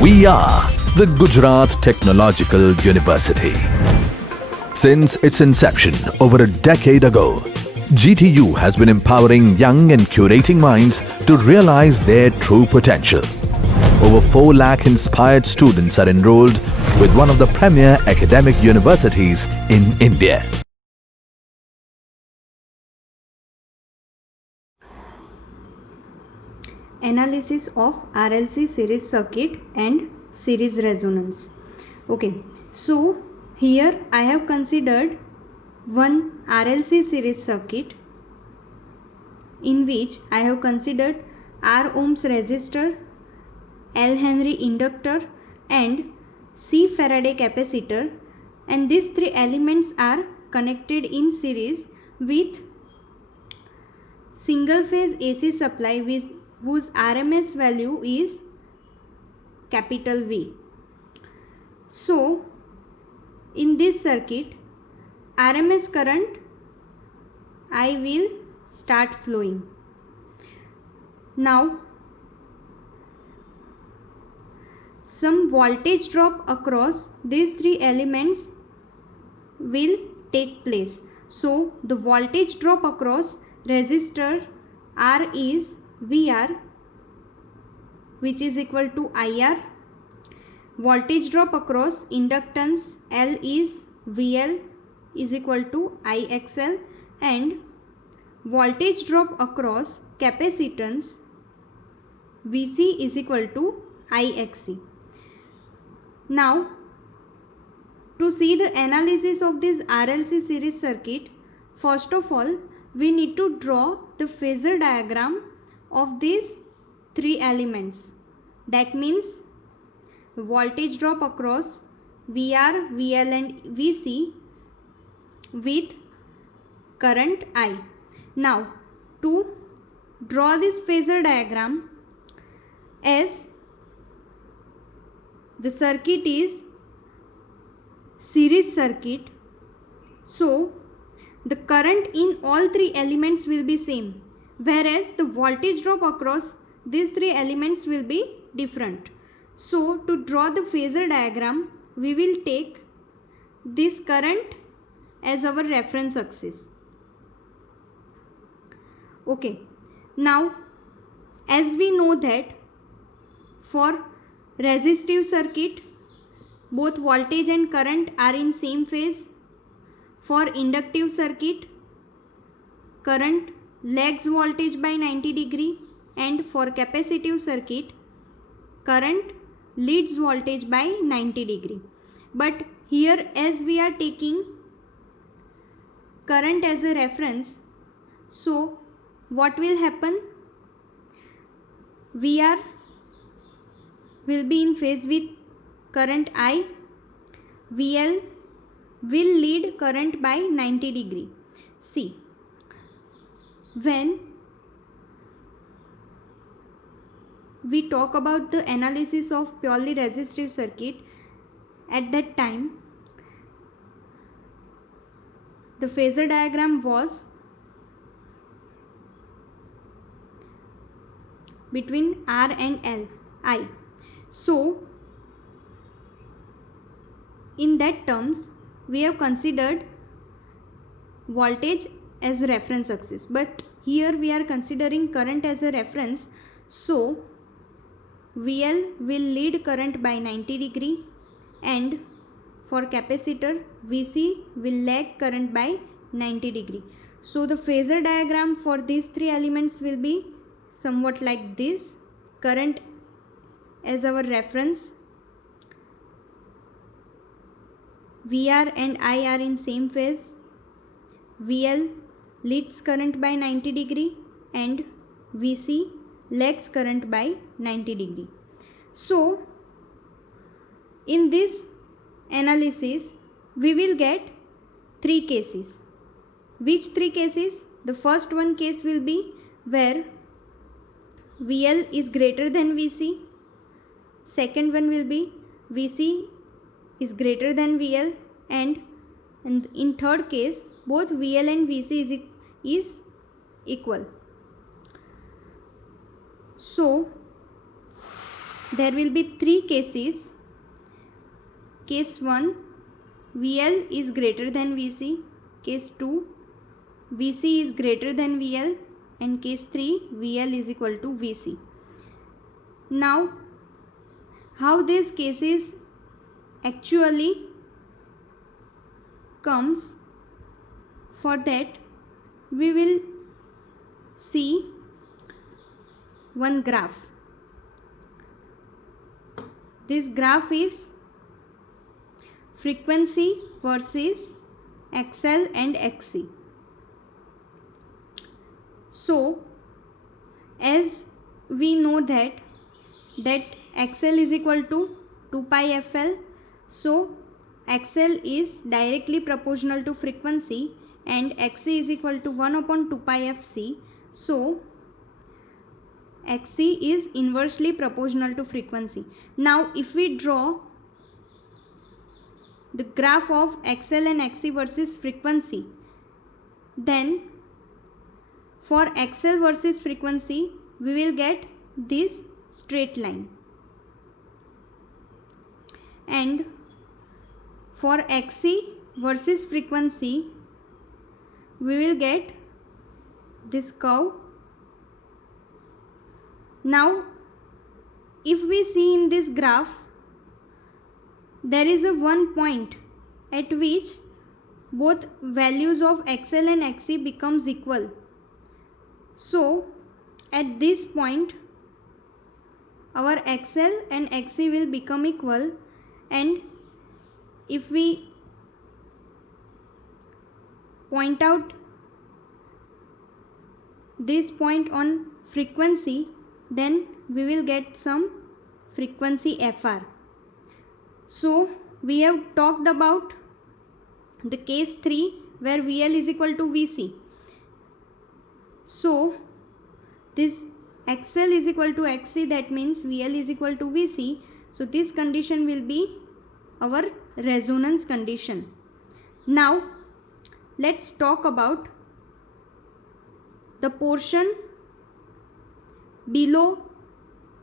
We are the Gujarat Technological University. Since its inception over a decade ago, GTU has been empowering young and curating minds to realize their true potential. Over 4 lakh inspired students are enrolled with one of the premier academic universities in India. Analysis of RLC series circuit and series resonance. Okay, so here I have considered one RLC series circuit in which I have considered R ohms resistor, L Henry inductor and C Faraday capacitor, and these 3 elements are connected in series with single phase AC supply whose RMS value is capital V. So, in this circuit, RMS current I will start flowing. Now, some voltage drop across these 3 elements will take place. So, the voltage drop across resistor R is VR, which is equal to IR. Voltage drop across inductance L is VL, is equal to IXL, and voltage drop across capacitance VC is equal to IXC. Now, to see the analysis of this RLC series circuit, first of all, we need to draw the phasor diagram of these 3 elements. That means voltage drop across VR, VL and VC with current I. Now, to draw this phasor diagram, as the circuit is series circuit, so the current in all 3 elements will be same, whereas the voltage drop across these 3 elements will be different. So, to draw the phasor diagram, we will take this current as our reference axis. Okay. Now, as we know that for resistive circuit, both voltage and current are in same phase. For inductive circuit, current lags voltage by 90 degree, and for capacitive circuit, current leads voltage by 90 degree. But here, as we are taking current as a reference, so what will happen? VR will be in phase with current I, VL will lead current by 90 degree. See, when we talk about the analysis of purely resistive circuit, at that time the phasor diagram was between R and L, I. So, in that terms, we have considered voltage as reference axis, but here we are considering current as a reference. So, VL will lead current by 90 degree, and for capacitor VC will lag current by 90 degree. So, the phasor diagram for these 3 elements will be somewhat like this: current as our reference, VR and I are in same phase, VL leads current by 90 degree and VC lags current by 90 degree. So, in this analysis, we will get 3 cases. Which 3 cases? The first one case will be where VL is greater than VC. Second one will be VC is greater than VL, and in third case both VL and VC is equal. So there will be three cases. Case 1, VL is greater than VC. Case 2, VC is greater than VL. And case 3, VL is equal to VC. Now, how these cases actually comes, for that we will see one graph. This graph is frequency versus XL and XC. So, as we know that XL is equal to 2 pi FL, so XL is directly proportional to frequency and XC is equal to 1 upon 2 pi FC. So, XC is inversely proportional to frequency. Now, if we draw the graph of XL and XC versus frequency, then for XL versus frequency, we will get this straight line. And for XC versus frequency, we will get this curve. Now, if we see in this graph, there is a one point at which both values of XL and XC becomes equal. So, at this point, our XL and XC will become equal, and if we point out this point on frequency, then we will get some frequency FR. So, we have talked about the case 3 where VL is equal to VC. So, this XL is equal to XC, that means VL is equal to VC. So, this condition will be our resonance condition. Now, let's talk about the portion below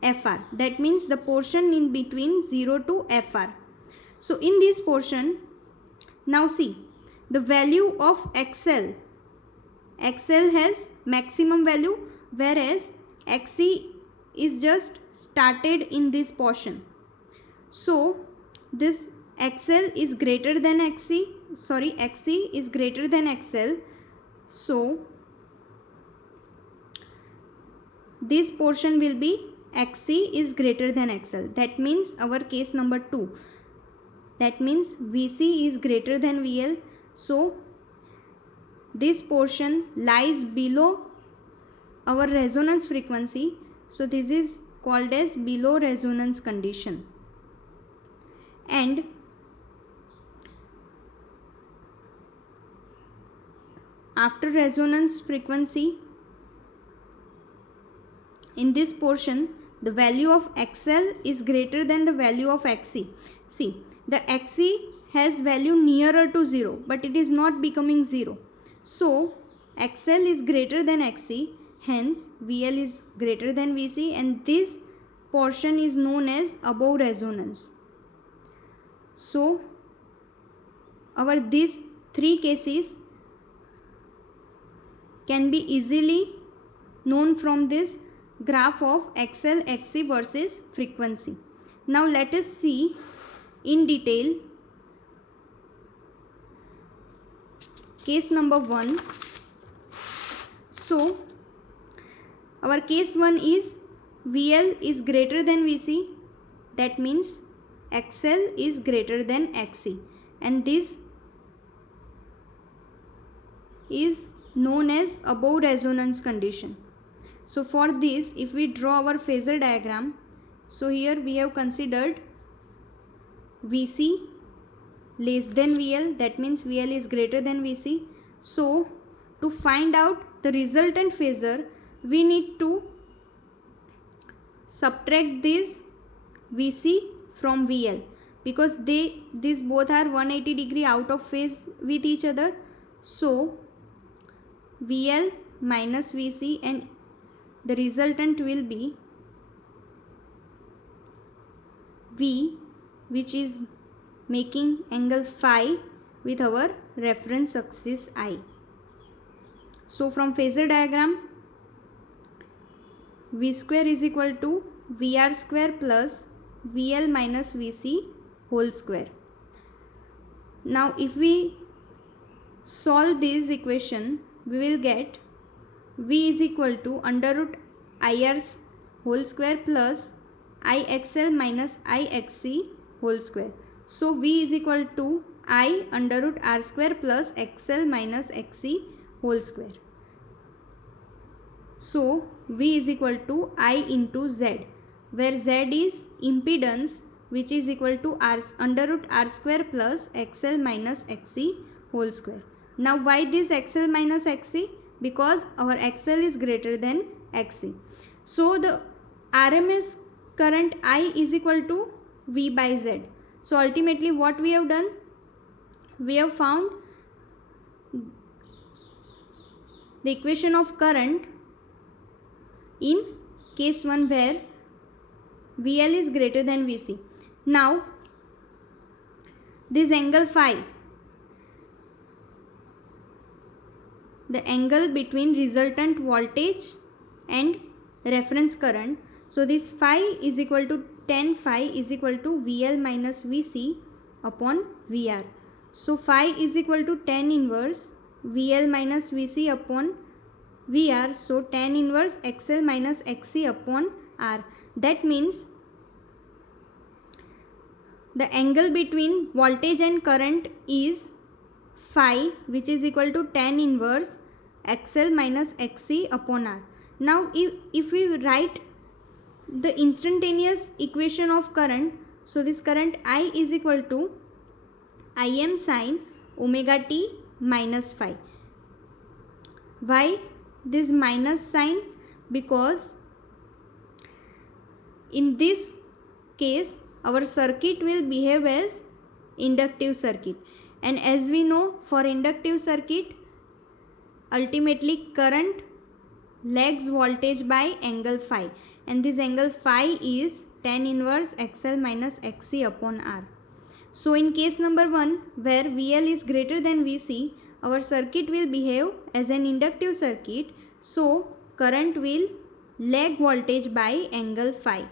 FR, that means the portion in between 0 to FR. So, in this portion, now see, the value of XL has maximum value, whereas XC is just started in this portion. So, this XC is greater than XL. So, this portion will be XC is greater than XL. That means our case number 2. That means VC is greater than VL. So, this portion lies below our resonance frequency. So, this is called as below resonance condition. And after resonance frequency, in this portion, the value of XL is greater than the value of XC. See, the XC has value nearer to 0, but it is not becoming 0. So, XL is greater than XC, hence VL is greater than VC, and this portion is known as above resonance. So, our these three cases can be easily known from this graph of XL, XC versus frequency. Now, let us see in detail case number 1. So, our case 1 is VL is greater than VC, that means XL is greater than XC, and this is known as above resonance condition. So, for this, if we draw our phasor diagram, so here we have considered VC less than VL, that means VL is greater than VC. So, to find out the resultant phasor, we need to subtract this VC from VL, because these both are 180 degree out of phase with each other. So, VL minus VC, and the resultant will be V, which is making angle phi with our reference axis I. So from phasor diagram, V square is equal to VR square plus VL minus VC whole square. Now if we solve this equation, we will get V is equal to under root IR whole square plus IXL minus IXC whole square. So V is equal to I under root R square plus XL minus XC whole square. So V is equal to I into Z, where Z is impedance, which is equal to R under root R square plus XL minus XC whole square. Now why this XL minus XC? Because our XL is greater than XC. So the RMS current I is equal to V by Z. So ultimately what we have done? We have found the equation of current in case 1 where VL is greater than VC. Now this angle phi, the angle between resultant voltage and reference current. So this phi is equal to tan phi is equal to VL minus VC upon VR. So phi is equal to tan inverse VL minus VC upon VR. So tan inverse XL minus XC upon R. That means the angle between voltage and current is phi, which is equal to tan inverse XL minus XC upon R. Now if we write the instantaneous equation of current, so this current I is equal to Im sin omega t minus phi. Why this minus sign? Because in this case our circuit will behave as inductive circuit, and as we know, for inductive circuit ultimately current lags voltage by angle phi, and this angle phi is tan inverse XL minus XC upon R. So in case number 1 where VL is greater than VC, our circuit will behave as an inductive circuit, so current will lag voltage by angle phi,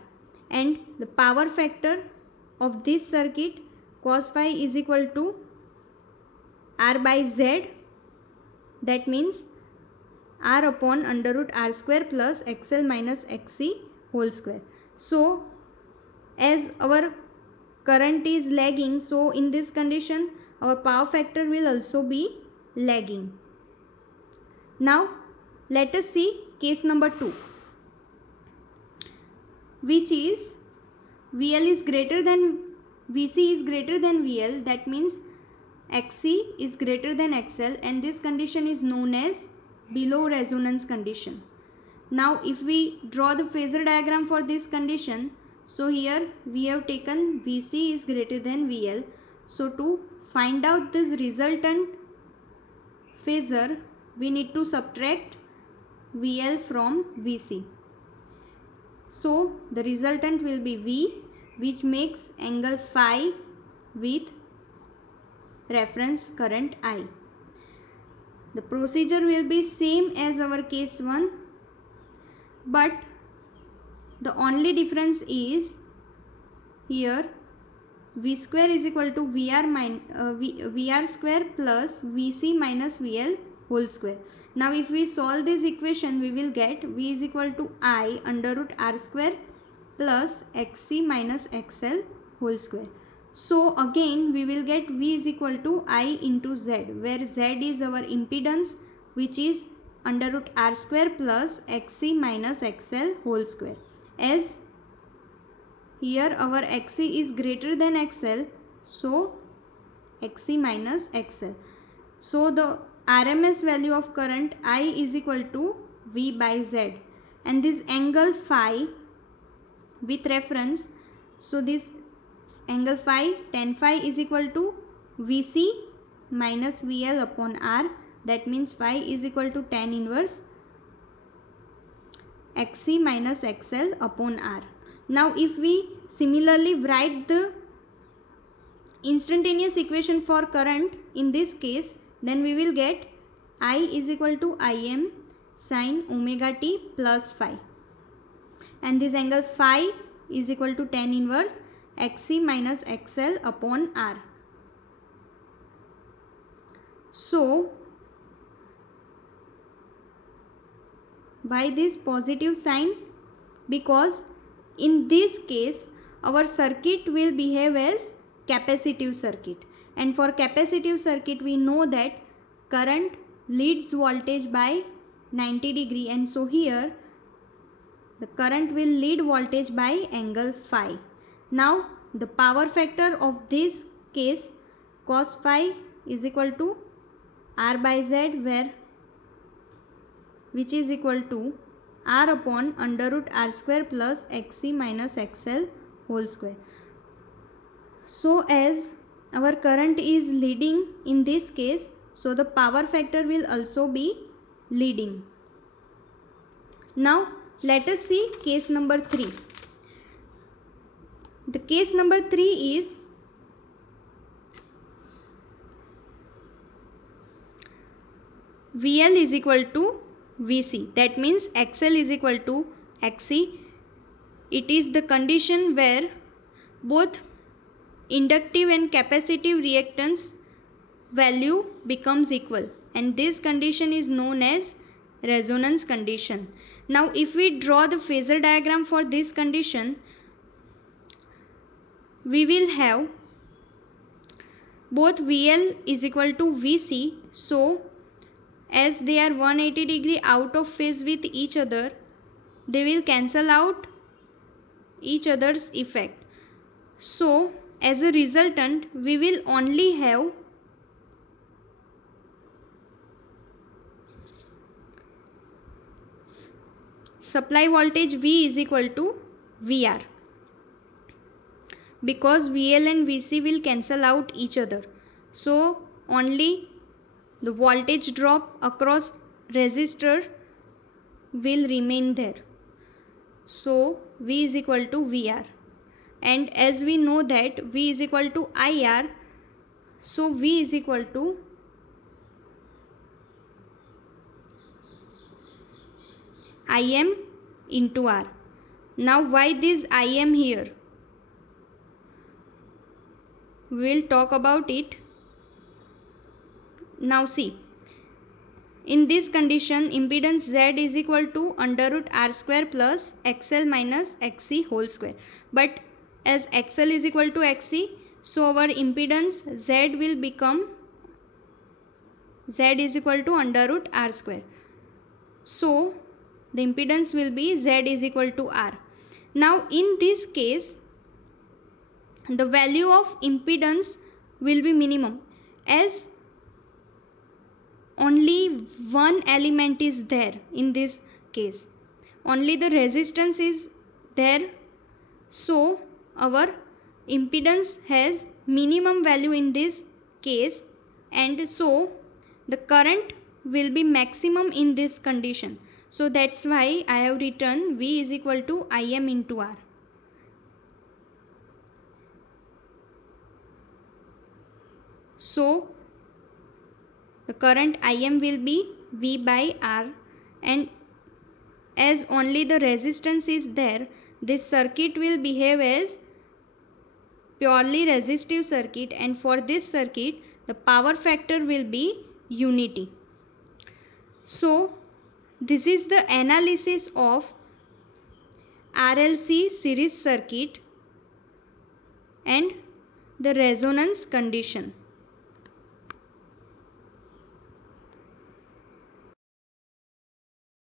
and the power factor of this circuit cos phi is equal to R by Z. That means R upon under root R square plus XL minus XC whole square. So as our current is lagging, so in this condition our power factor will also be lagging. Now let us see case number 2, which is VL is greater than VC is greater than VL. That means XC is greater than XL, and this condition is known as below resonance condition. Now if we draw the phasor diagram for this condition, so here we have taken VC is greater than VL. So to find out this resultant phasor, we need to subtract VL from VC. So the resultant will be V, which makes angle phi with reference current I. The procedure will be same as our case 1, but the only difference is here V square is equal to VR square plus VC minus VL whole square. Now if we solve this equation, we will get V is equal to I under root R square plus XC minus XL whole square. So again we will get V is equal to I into Z, where Z is our impedance, which is under root R square plus XC minus XL whole square. As here our XC is greater than XL, so XC minus XL. So the RMS value of current I is equal to V by Z, and this angle phi with reference, so this angle phi tan phi is equal to VC minus VL upon R. That means phi is equal to tan inverse XC minus XL upon R. Now if we similarly write the instantaneous equation for current in this case, then we will get I is equal to Im sin omega t plus phi, and this angle phi is equal to tan inverse xc minus xl upon r. So why this positive sign? Because in this case our circuit will behave as capacitive circuit, and for capacitive circuit we know that current leads voltage by 90 degree, and so here the current will lead voltage by angle phi. Now the power factor of this case cos phi is equal to r by z, where which is equal to r upon under root r square plus xc minus xl whole square. So as our current is leading in this case, so the power factor will also be leading. Now let us see case number 3. The case number 3 is VL is equal to VC, that means XL is equal to XC. It is the condition where both inductive and capacitive reactance value becomes equal, and this condition is known as resonance condition. Now if we draw the phasor diagram for this condition, we will have both VL is equal to VC. So as they are 180 degree out of phase with each other, they will cancel out each other's effect. So as a resultant, we will only have supply voltage V is equal to VR, because VL and VC will cancel out each other. So only the voltage drop across resistor will remain there. So V is equal to VR, and as we know that V is equal to IR, so V is equal to Im into R. Now why this Im here? We will talk about it. Now see, in this condition impedance Z is equal to under root R square plus XL minus XC whole square. But as XL is equal to XC, so our impedance Z will become Z is equal to under root R square. So the impedance will be Z is equal to R. Now in this case, the value of impedance will be minimum, as only one element is there in this case. Only the resistance is there. So our impedance has minimum value in this case, and so the current will be maximum in this condition. So that's why I have written V is equal to Im into R. So the current Im will be V by R, and as only the resistance is there, this circuit will behave as purely resistive circuit, and for this circuit the power factor will be unity. So this is the analysis of RLC series circuit and the resonance condition.